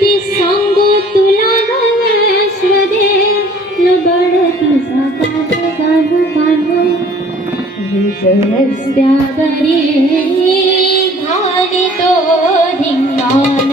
किती सांगू तुला गवाश्वदे लबड तुझा काग काग काग तो धिंगाण.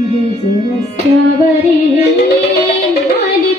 रोज रस्त्यावरी घाली